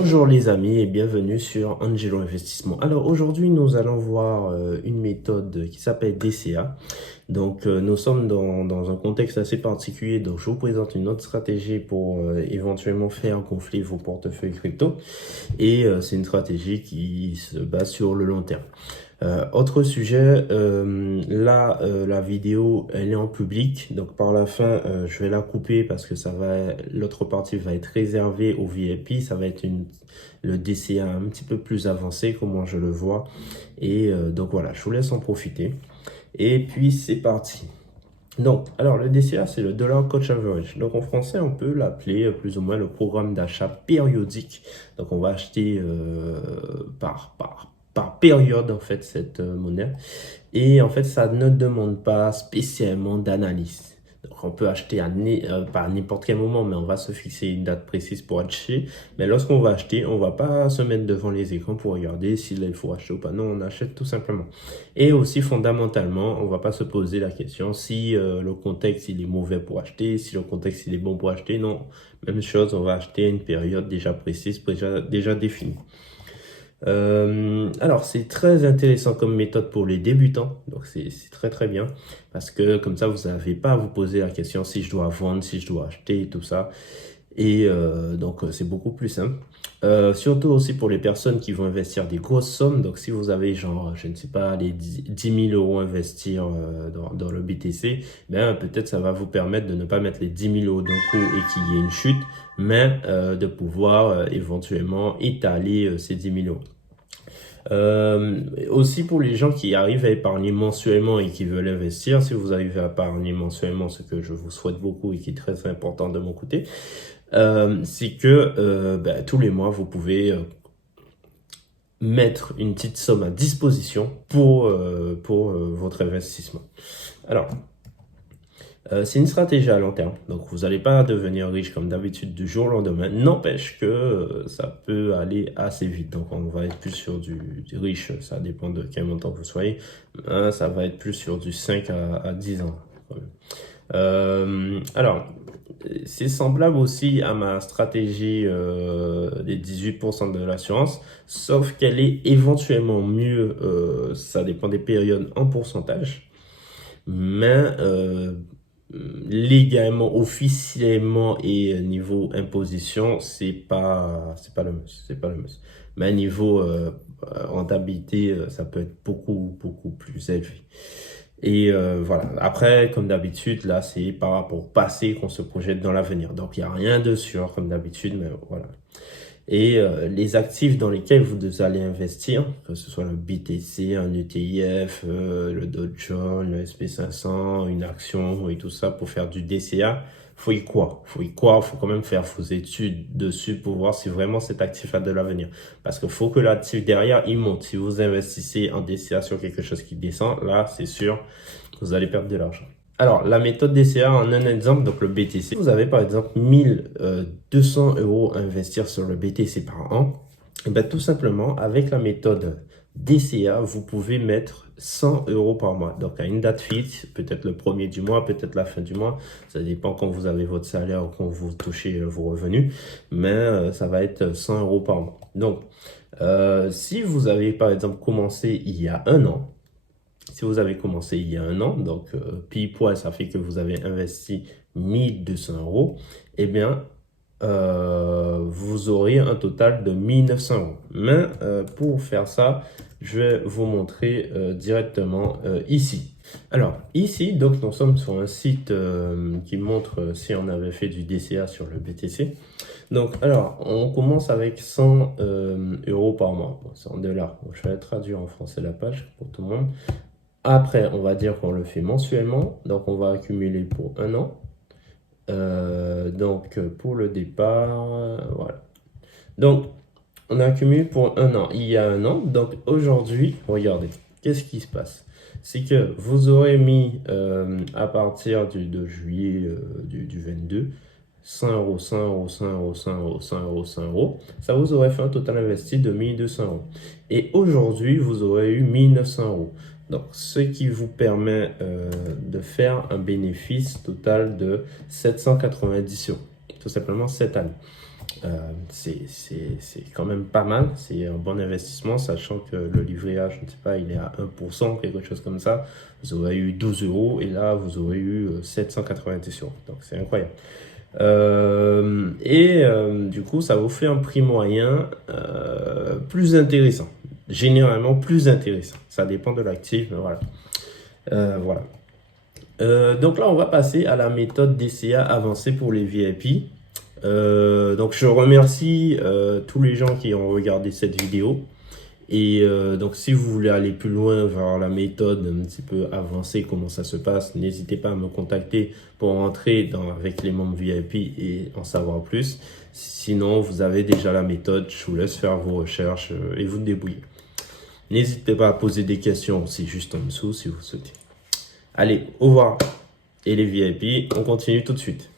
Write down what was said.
Bonjour les amis et bienvenue sur Angelo Investissement. Alors aujourd'hui nous allons voir une méthode qui s'appelle DCA. Donc nous sommes dans un contexte assez particulier, donc je vous présente une autre stratégie pour éventuellement faire gonfler vos portefeuilles crypto et c'est une stratégie qui se base sur le long terme. Autre sujet, la vidéo elle est en public, donc par la fin je vais la couper parce que l'autre partie va être réservée au VIP, ça va être le DCA un petit peu plus avancé, comment je le vois, et donc voilà, je vous laisse en profiter, et puis c'est parti. Donc, alors le DCA c'est le Dollar Cost Average, donc en français on peut l'appeler plus ou moins le programme d'achat périodique, donc on va acheter par période en fait cette monnaie, et en fait ça ne demande pas spécialement d'analyse. Donc on peut acheter pas à n'importe quel moment, mais on va se fixer une date précise pour acheter. Mais lorsqu'on va acheter, on va pas se mettre devant les écrans pour regarder s'il faut acheter ou pas. Non, on achète tout simplement. Et aussi fondamentalement, on va pas se poser la question si le contexte il est mauvais pour acheter, si le contexte il est bon pour acheter. Non, même chose, on va acheter à une période déjà précise, déjà définie. Alors c'est très intéressant comme méthode pour les débutants, donc c'est très bien parce que comme ça vous n'avez pas à vous poser la question si je dois vendre, si je dois acheter et tout ça, et donc c'est beaucoup plus simple. Surtout aussi pour les personnes qui vont investir des grosses sommes, donc si vous avez genre je ne sais pas les 10 000 euros à investir dans le BTC, ben peut-être ça va vous permettre de ne pas mettre les 10 000 euros d'un coup et qu'il y ait une chute, mais de pouvoir éventuellement étaler ces 10 000 euros. Aussi pour les gens qui arrivent à épargner mensuellement et qui veulent investir, si vous arrivez à épargner mensuellement, ce que je vous souhaite beaucoup et qui est très important de mon côté, c'est que tous les mois, vous pouvez mettre une petite somme à disposition pour votre investissement. Alors, c'est une stratégie à long terme, donc vous n'allez pas devenir riche comme d'habitude du jour au lendemain. N'empêche que ça peut aller assez vite, donc on va être plus sur du riche, ça dépend de quel montant vous soyez, ça va être plus sur du 5 à 10 ans. Alors, c'est semblable aussi à ma stratégie des 18% de l'assurance, sauf qu'elle est éventuellement mieux, ça dépend des périodes en pourcentage, mais légalement, officiellement et niveau imposition, c'est pas le must, c'est pas le must. Mais niveau rentabilité, ça peut être beaucoup plus élevé. Et voilà. Après, comme d'habitude, là, c'est par rapport au passé qu'on se projette dans l'avenir. Donc, il n'y a rien de sûr, comme d'habitude, mais voilà. Et les actifs dans lesquels vous allez investir, que ce soit le BTC, un ETF, le Dow Jones, le SP500, une action et tout ça pour faire du DCA, faut y croire. Faut quand même faire vos études dessus pour voir si vraiment cet actif a de l'avenir. Parce qu'il faut que l'actif derrière, il monte. Si vous investissez en DCA sur quelque chose qui descend, là, c'est sûr, vous allez perdre de l'argent. Alors, la méthode DCA en un exemple, donc le BTC. Vous avez par exemple 1200 euros à investir sur le BTC par an. Et bien, tout simplement, avec la méthode DCA, vous pouvez mettre 100 euros par mois. Donc, à une date fixe, peut-être le premier du mois, peut-être la fin du mois. Ça dépend quand vous avez votre salaire ou quand vous touchez vos revenus. Mais ça va être 100 euros par mois. Donc, si vous avez par exemple commencé il y a un an, si vous avez commencé il y a un an, donc pile poil, ça fait que vous avez investi 1200 euros, eh bien, vous aurez un total de 1900 euros. Mais pour faire ça, je vais vous montrer directement ici. Alors, ici, donc, nous sommes sur un site qui montre si on avait fait du DCA sur le BTC. Donc, alors, on commence avec 100 euros par mois. Bon, c'est en dollars. Bon, je vais traduire en français la page pour tout le monde. Après, on va dire qu'on le fait mensuellement, donc on va accumuler pour un an. Donc pour le départ, voilà. Donc on accumule pour un an. Il y a un an, donc aujourd'hui, regardez, qu'est-ce qui se passe? C'est que vous aurez mis à partir de juillet du 22, 100 euros, 100 euros, 100 euros, 100 euros, 100 euros, 100 euros. Ça vous aurait fait un total investi de 1200 euros. Et aujourd'hui, vous aurez eu 1900 euros. Donc, ce qui vous permet de faire un bénéfice total de 790 euros, tout simplement cette année. C'est quand même pas mal, c'est un bon investissement, sachant que le livret A, je ne sais pas, il est à 1%, quelque chose comme ça. Vous aurez eu 12 euros et là, vous aurez eu 790 euros. Donc, c'est incroyable. Du coup, ça vous fait un prix moyen plus intéressant. Généralement plus intéressant. Ça dépend de l'actif, mais voilà. Voilà. Donc là, on va passer à la méthode DCA avancée pour les VIP. Donc je remercie tous les gens qui ont regardé cette vidéo. Et donc si vous voulez aller plus loin vers la méthode un petit peu avancée, comment ça se passe, n'hésitez pas à me contacter pour entrer avec les membres VIP et en savoir plus. Sinon, vous avez déjà la méthode, je vous laisse faire vos recherches et vous débrouiller. N'hésitez pas à poser des questions aussi juste en dessous si vous souhaitez. Allez, au revoir. Et les VIP, on continue tout de suite.